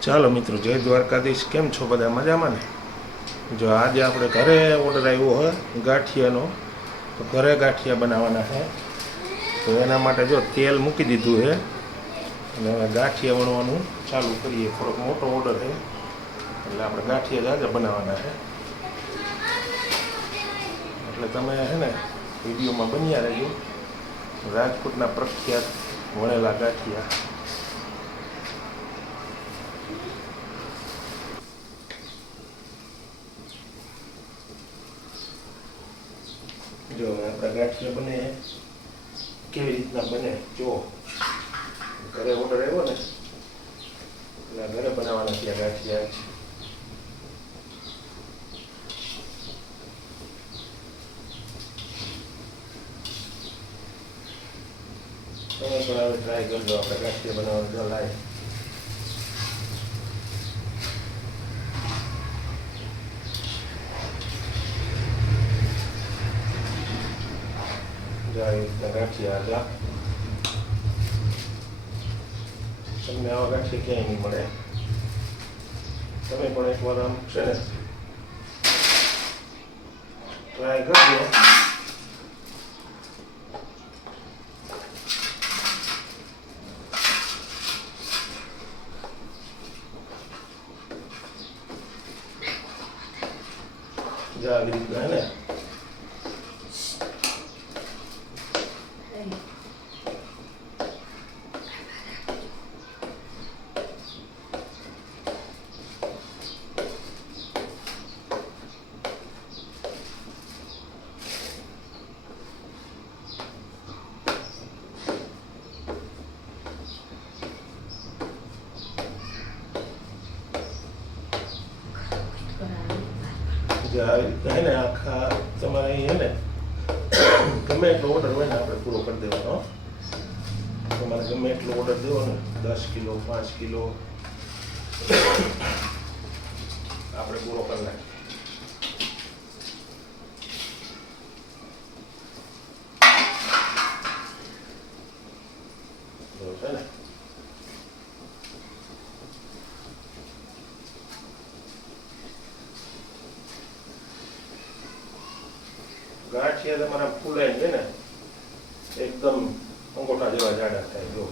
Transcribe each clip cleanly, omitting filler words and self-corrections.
ચાલો મિત્રો, જય દ્વારકાધીશ. કેમ છો બધા? મજામાં ને? જો આજે આપણે ઘરે ઓર્ડર આવ્યો હોય ગાંઠિયાનો, તો ઘરે ગાંઠિયા બનાવવાના છે. તો એના માટે જો તેલ મૂકી દીધું છે અને હવે ગાંઠિયા વણવાનું ચાલુ કરીએ. થોડોક મોટો ઓર્ડર છે એટલે આપણે ગાંઠિયા જાજા બનાવવાના છે. એટલે તમે છે ને વિડીયોમાં બન્યા રહેજો. રાજકોટના પ્રખ્યાત વણેલા ગાંઠિયા. જો આપણા ગાંઠિયા બને કેવી રીતના બને જો. ઘરે ઓર્ડર આવ્યો ને એટલે ઘરે બનાવવાના છે ગાંઠિયા. તમે પણ હવે ટ્રાય કરજો આપણે ગાંઠિયા બનાવવાનું. જો લાય ગાંઠિયા હતા. તમને આવા ગાંઠિયા ક્યાંય નહીં મળે. તમે પણ એકવાર આમ છે ને ટ્રાય કરજો. આવી રીતના હે ને આખા તમારે અહીં હે ને ગમે એટલો ઓર્ડર હોય ને આપણે પૂરો કરી દેવાનો. તમારે ગમે એટલો ઓર્ડર દેવાનો, 10 કિલો 5 કિલો આપણે પૂરો કરી નાખીએ. છે ને ગાંઠિયા તમારા ફૂલાઈ છે ને એકદમ અંગોઠા જેવા જાડા થાય. જો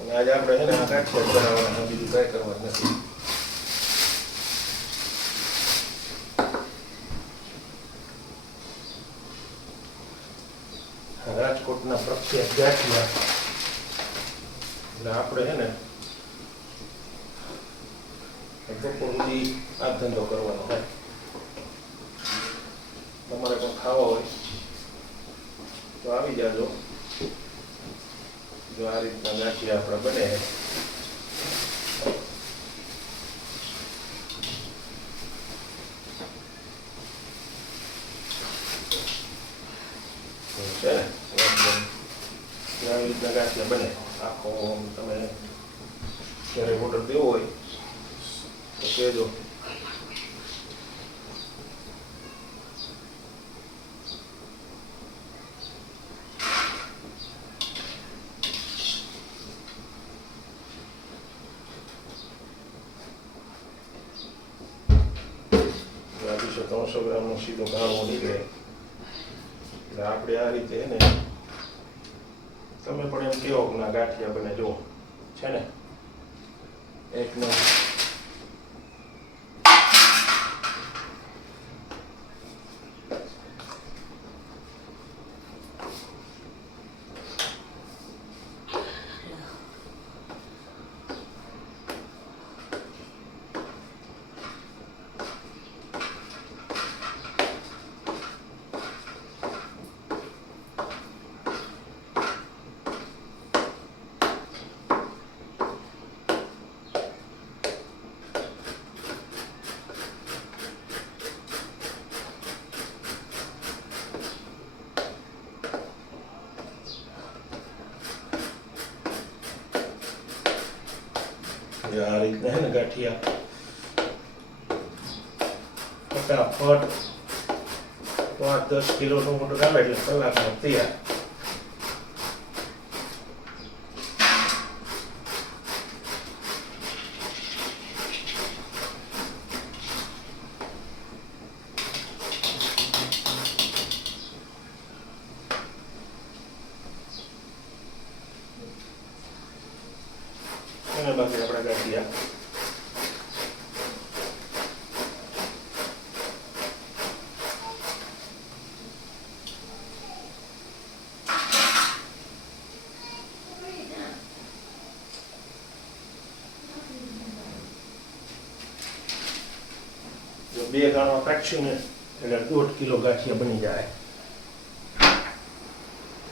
અને આજે આપણે છે ને આ ગાંઠિયા બનાવવાના, બીજું ટ્રાય કરવાનું નથી. રાજકોટના પ્રખ્યાત ગાંઠિયા એટલે આપણે છે ને બપોર સુધી આ ધંધો કરવાનો હોય. તમારે પણ ખાવા હોય તો આવી જાજો. જો આ રીતના ગાંઠિયા આપણે બને છે ને આવી રીતના ગાંઠિયા બને. આખો તમે ક્યારે ઓર્ડર દેવો હોય તો કહેજો. આ 300 ગ્રામનો સીધો ગાળો નીકળે એટલે આપણે આ રીતે ને તમે પણ એમ કેવો ના ગાંઠિયા બને જો. છે ને એક નંબર. આ રીતના હે ને ગાંઠિયા ફટાફટ 5-10 કિલોનો ઓર્ડર આવે એટલે કલાકમાં તૈયાર. બનેલા છે આપણા ગાંઠિયા. જો 2 ગાણો કાઢશું ને એટલે 1.5 કિલો ગાંઠિયા બની જાય.